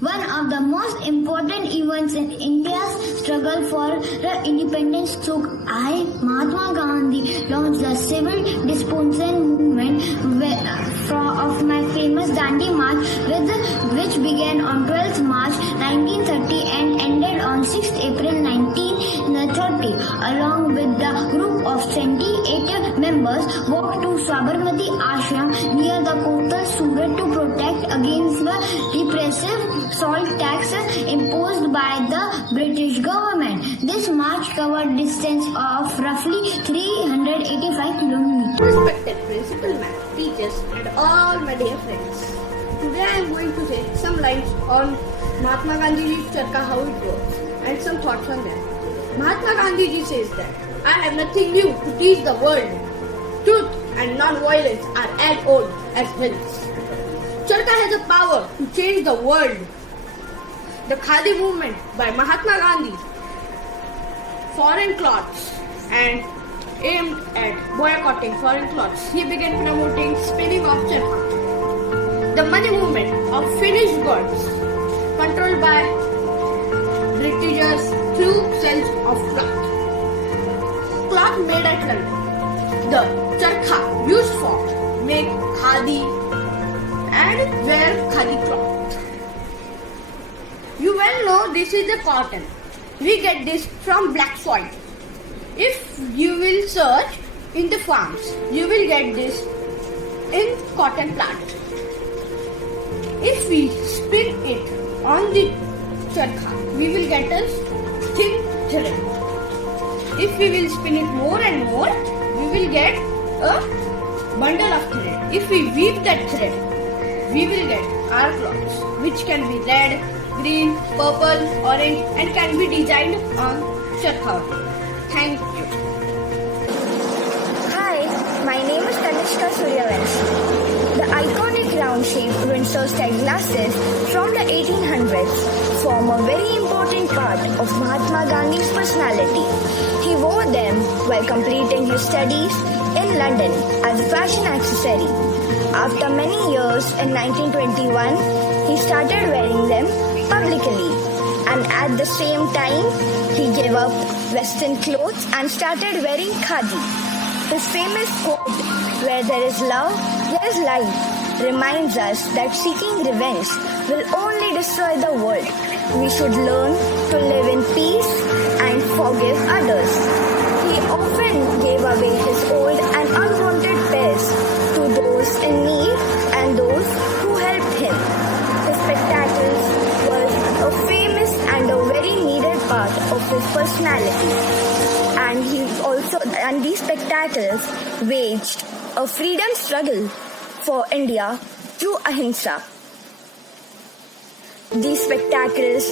One of the most important events in India's struggle for independence took Mahatma Gandhi launched the civil disobedience movement of my famous Dandi March, which began on 12th March 1930 and ended on 6th April 1930. Along with the group of 28 members, walked to Sabarmati Ashram near the coastal Surat to protest against the repressive salt tax imposed by the British government. This march covered distance of roughly 385 kilometers. Respected principal man, teachers and all my dear friends. Today I am going to say some lines on Mahatma Gandhi's charkha, how it works, and some thoughts on that. Mahatma Gandhi says that I have nothing new to teach the world. Truth and non-violence are as old as hills. Charkha has the power to change the world. The Khadi movement by Mahatma Gandhi, foreign clothes, and aimed at boycotting foreign clothes, he began promoting spinning of charkha. The money movement of finished goods, controlled by Britishers through sales of cloth. Cloth made at London. The charkha used for make khadi and wear khadi cloth. You well know this is the cotton. We get this from black soil. If you will search in the farms, you will get this in cotton plant. If we spin it on the charkha, we will get a thin thread. If we will spin it more and more, we will get a bundle of thread. If we weave that thread, we will get our clothes, which can be red, green, purple, orange, and can be designed on charkha. Thank you. Hi, my name is Kanishka Suryavanshi. The iconic round-shaped Windsor-style glasses from the 1800s form a very important part of Mahatma Gandhi's personality. He wore them while completing his studies in London as a fashion accessory. After many years, in 1921, he started wearing them publicly, and at the same time, he gave up Western clothes and started wearing khadi. His famous quote, "Where there is love, there is life," reminds us that seeking revenge will only destroy the world. We should learn to live in peace and forgive others. He often gave away his old and unwanted pairs to those in need and those who helped him. His spectacles was a famous and a very needed part of his personality. And these spectacles waged a freedom struggle for India through ahimsa. These spectacles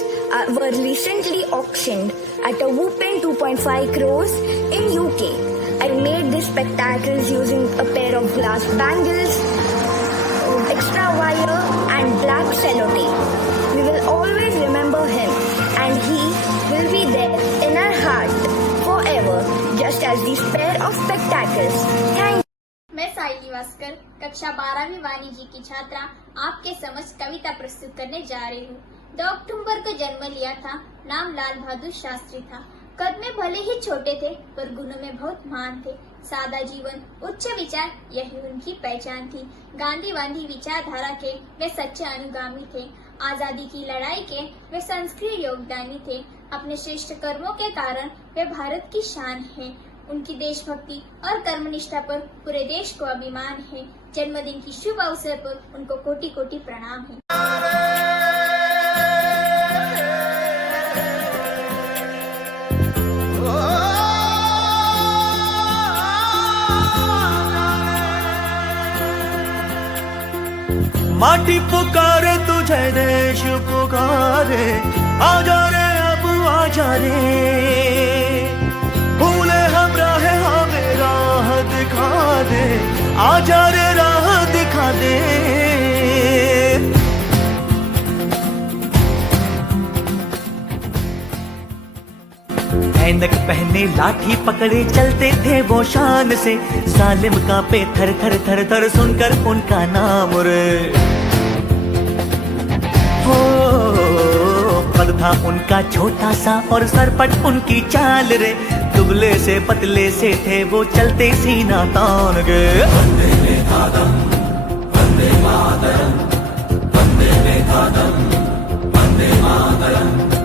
were recently auctioned at a whopping 2.5 crores in UK. I made these spectacles using a pair of glass bangles, extra wire and black sellotape. We will always remember him, and he will be there in our heart forever, just as these pair of spectacles. Thank you. मैं साइली वास्कर कक्षा 12वीं वाणिज्य की छात्रा आपके समक्ष कविता प्रस्तुत करने जा रही हूँ। 2 अक्टूबर को जन्म लिया था, नाम लाल बहादुर शास्त्री था। कद में भले ही छोटे थे, पर गुणों में बहुत महान थे। सादा जीवन, उच्च विचार, यही उनकी पहचान थी। गांधीवादी विचारधारा के वे सच्चे अनुगामी थे। आजादी की लड़ाई के वे संस्कृत योगदानी थे। अपने श्रेष्ठ कर्मों के कारण वे भारत की शान हैं। उनकी देशभक्ति और कर्मनिष्ठा पर पूरे देश को अभिमान है। जन्मदिन की शुभ अवसर पर उनको कोटि कोटि प्रणाम है। माटी पुकारे तुझे, देश पुकारे, आजा रे अब आजा रे, भूले हम राह हमें राह दिखा दे, आजा रे राह दिखा दे। ऐनक पहने लाठी पकड़े चलते थे वो शान से, सालिम कांपे थर थर थर थर सुनकर उनका नाम रे। हो कद था उनका छोटा सा और सरपट उनकी चाल रे, दुबले से पतले से थे वो चलते सीना तान के। वंदे मातरम, वंदे मातरम, वंदे मातरम, वंदे मातरम।